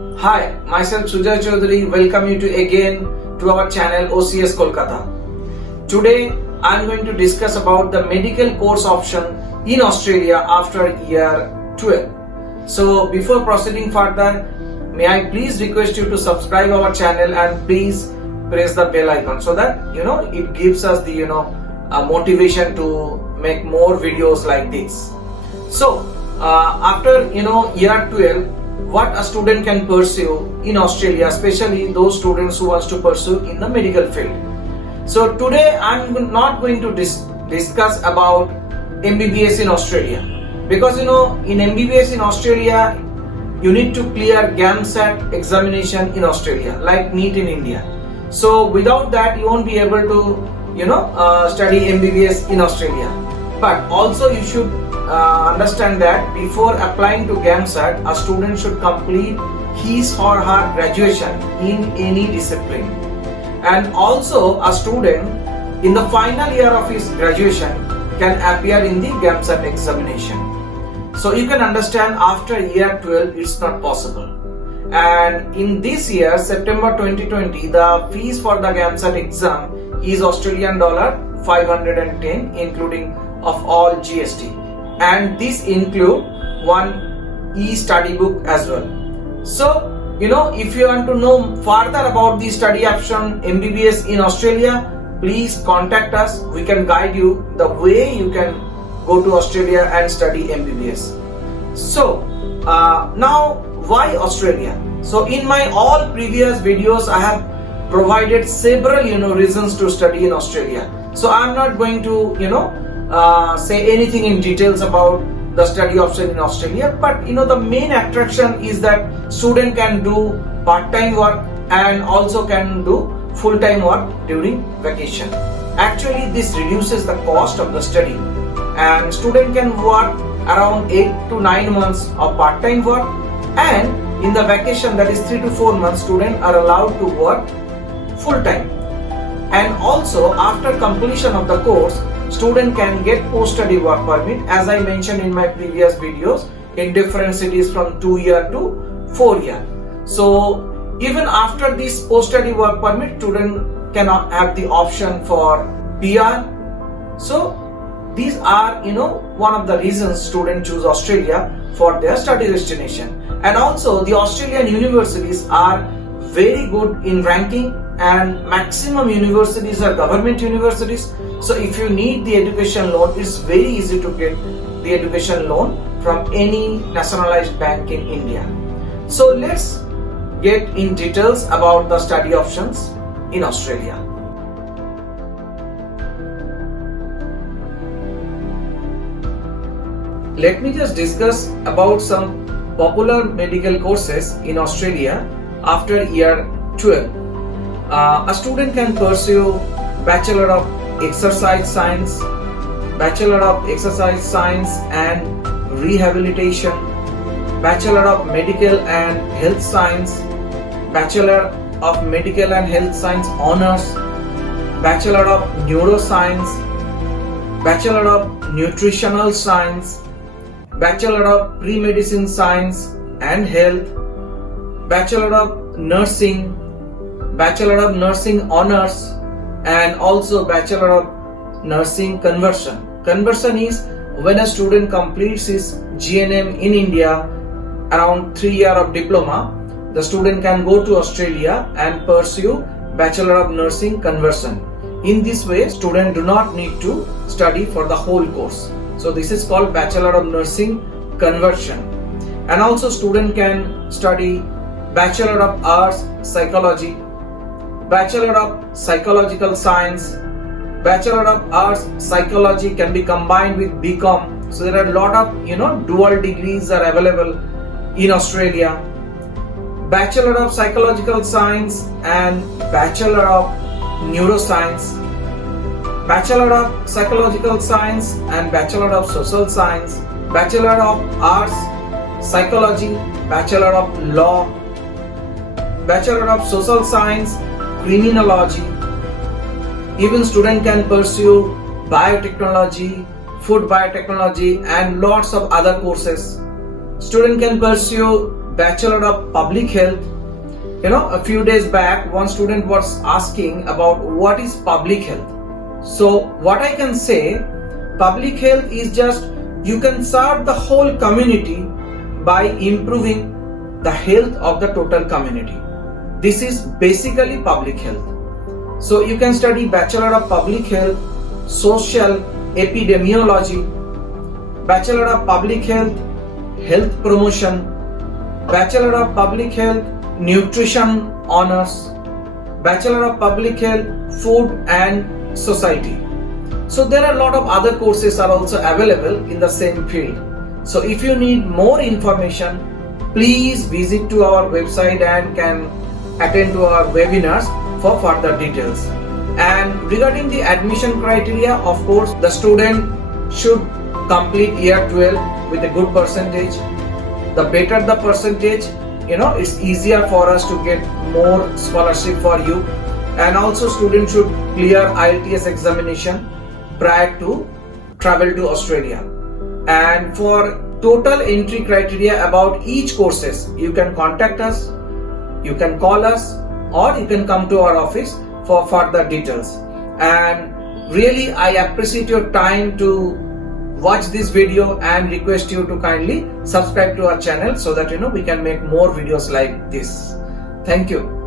Hi, myself Sujay Chaudhary. Welcome you to our channel OCS Kolkata. Today I am going to discuss about the medical course option in Australia after year 12. So before proceeding further, may I please request you to subscribe our channel and please press the bell icon so that it gives us the motivation to make more videos like this. So after year 12, what a student can pursue in Australia, especially those students who wants to pursue in the medical field. So today I'm not going to discuss about MBBS in Australia, because in MBBS in Australia you need to clear GAMSAT examination in Australia like NEET in India. So without that you won't be able to study MBBS in Australia. But also you should understand that before applying to GAMSAT, a student should complete his or her graduation in any discipline. And also a student in the final year of his graduation can appear in the GAMSAT examination. So you can understand after year 12 it's not possible. And in this year, September 2020, the fees for the GAMSAT exam is Australian dollar 510 including of all GST. And this include one e-study book as well. So if you want to know further about the study option MBBS in Australia, please contact us. We can guide you the way you can go to Australia and study MBBS. So now why Australia? So in my all previous videos I have provided several reasons to study in Australia. So I am not going to say anything in details about the study option in Australia, but the main attraction is that student can do part-time work and also can do full-time work during vacation. Actually this reduces the cost of the study, and student can work around 8 to 9 months of part-time work, and in the vacation, that is 3 to 4 months, students are allowed to work full-time. And also after completion of the course, student can get post-study work permit, as I mentioned in my previous videos, in different cities from 2 year to 4 year. So even after this post-study work permit, student cannot have the option for PR. So these are one of the reasons students choose Australia for their study destination. And also the Australian universities are very good in ranking, and maximum universities are government universities. So if you need the education loan, it's very easy to get the education loan from any nationalized bank in India. So let's get in details about the study options in Australia. Let me just discuss about some popular medical courses in Australia after year 12. A student can pursue Bachelor of Exercise Science, Bachelor of Exercise Science and Rehabilitation, Bachelor of Medical and Health Science, Bachelor of Medical and Health Science Honours, Bachelor of Neuroscience, Bachelor of Nutritional Science, Bachelor of Pre-Medicine Science and Health, Bachelor of Nursing, Bachelor of Nursing Honours, and also Bachelor of Nursing Conversion. Conversion is when a student completes his GNM in India around 3 years of diploma, the student can go to Australia and pursue Bachelor of Nursing Conversion. In this way, students do not need to study for the whole course. So this is called Bachelor of Nursing Conversion. And also student can study Bachelor of Arts Psychology, Bachelor of Psychological Science. Bachelor of Arts Psychology can be combined with BCom. So there are a lot of dual degrees are available in Australia. Bachelor of Psychological Science and Bachelor of Neuroscience, Bachelor of Psychological Science and Bachelor of Social Science, Bachelor of Arts Psychology, Bachelor of Law, Bachelor of Social Science, Criminology. Even student can pursue biotechnology, food biotechnology and lots of other courses. Student can pursue Bachelor of Public Health. A few days back, one student was asking about what is public health. So what I can say, public health is just you can serve the whole community by improving the health of the total community. This is basically public health. So you can study Bachelor of Public Health, Social Epidemiology, Bachelor of Public Health, Health Promotion, Bachelor of Public Health, Nutrition Honors, Bachelor of Public Health, Food and Society. So there are a lot of other courses are also available in the same field. So if you need more information, please visit to our website and can attend to our webinars for further details. And regarding the admission criteria, of course, the student should complete year 12 with a good percentage. The better the percentage, it's easier for us to get more scholarship for you. And also student should clear IELTS examination prior to travel to Australia. And for total entry criteria about each courses, you can contact us, you can call us, or you can come to our office for further details. And really I appreciate your time to watch this video and request you to kindly subscribe to our channel so that we can make more videos like this. Thank you.